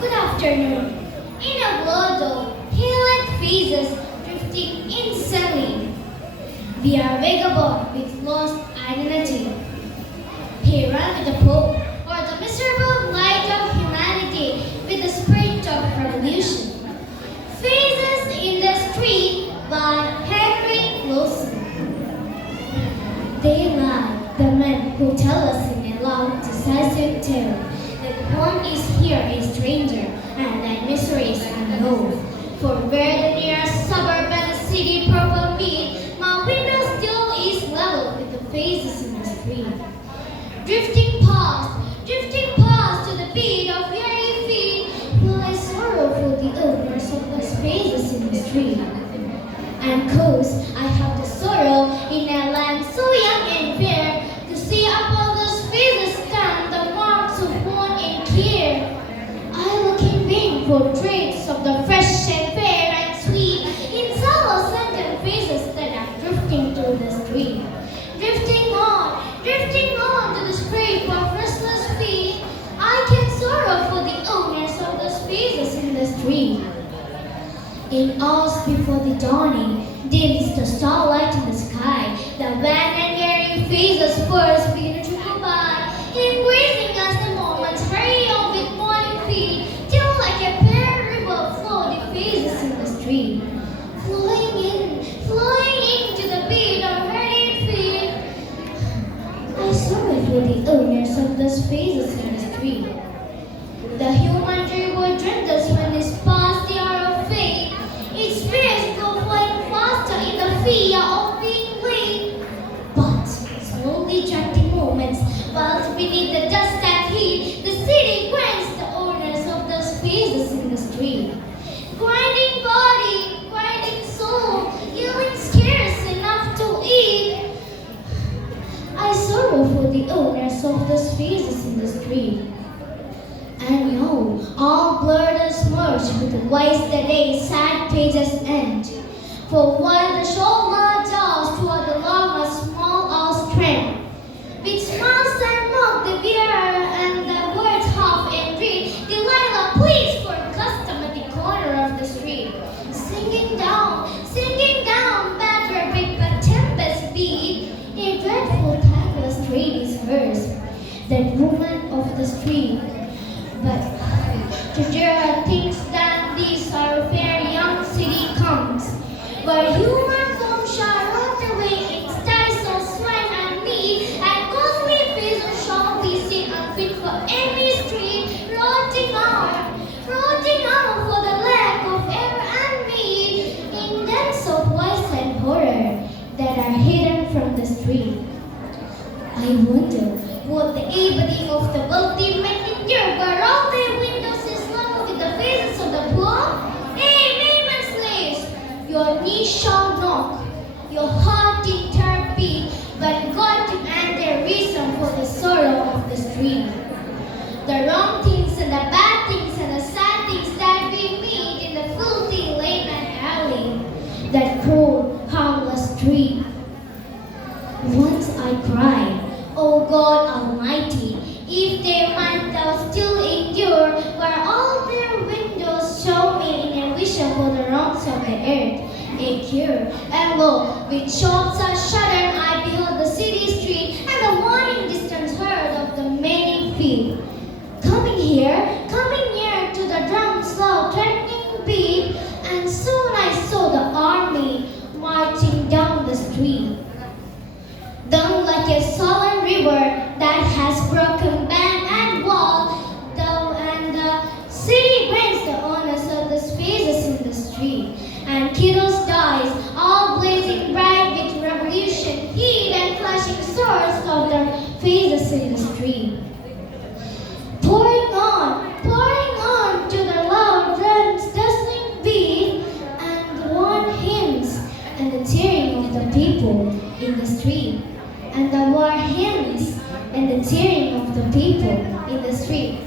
Good afternoon. In a world of hail faces drifting insanely, we are vagabond with lost identity. He ran with the Pope, or the miserable light of humanity with the spirit of revolution. Faces in the Street by Henry Wilson. They lie, the men who tell us in a loud, decisive tale that one is here a stranger and that misery is unknown. For where the nearest suburb and the city purple meet, my window still is level with the faces in the street. Drifting past to the beat of weary feet, will I sorrow for the owners of those faces in the street. And cause I have the sorrow in a land so young and fair, to see upon those faces stand the marks of want and care. I look in vain for traits of the fresh and fair and sweet, in sorrow sunken faces that are drifting through the street. Drifting on to the scrape of restless feet, I can sorrow for the owners of those faces in the street. In hours before the dawning, dims the starlight in the sky. The wan and weary faces first begin to go by, embracing us the moments hurry on with morning feet, till like a fair river flow the faces in the street. Flowing in to the beat of hurried feet, I sorrow for the owners of those faces in the street. The human river dwindles when it's past the hour of fate. Its fears go flying faster in the fear of being late. But slowly drifting moments, whilst beneath the dust and heat, the city grants the owners of those faces in the street. Grinding body, grinding soul, yielding scarce enough to eat, I sorrow for the owners of those faces in the street. And now, all blurred and smudged with the wise the day's sad pages end. For while the shoulder jaws toward the long a small our strength, with smiles and mock the bearer and the words half in read, Delilah pleads for custom at the corner of the street. Singing down, batter big but tempest beat, a dreadful tangled street is hers, that woman of the street. But to dearer things than these our fair young city comes, where human form shall rot away in styles of sweat and meat, and costly faces shall be seen unfit for any street, rotting out for the lack of air and meat, in depths of vice and horror that are hidden from the street. I wonder what the abiding of the wealthy men endure, where all their windows is level with the faces of the poor. Hey, maidmen slaves, your knees shall knock, your heart in turn beat, but God demand their reason for the sorrow of the street. The wrong things and the bad things and the sad things that we meet in the filthy lane and alley, that cold, harmless street. Once I cried, O God Almighty, if they might thou still endure, where all their windows show me in a vision for the wrongs of the earth, a cure. And lo, with shops are shuttered, I behold the city street, and the warning distance heard of the many feet. Coming near to the drum's loud threatening beat, and soon I saw the army marching down the street. Down like a sullen river that has broken bank and wall, and the city brings the owners of the spaces in the street, and kiddos dies, all blazing bright with revolution heat and flashing swords of their faces in the street. Pouring on to the loud drum's dazzling beat, and the war hymns, and the tearing of the people in the street. And the war hymns and the cheering of the people in the street.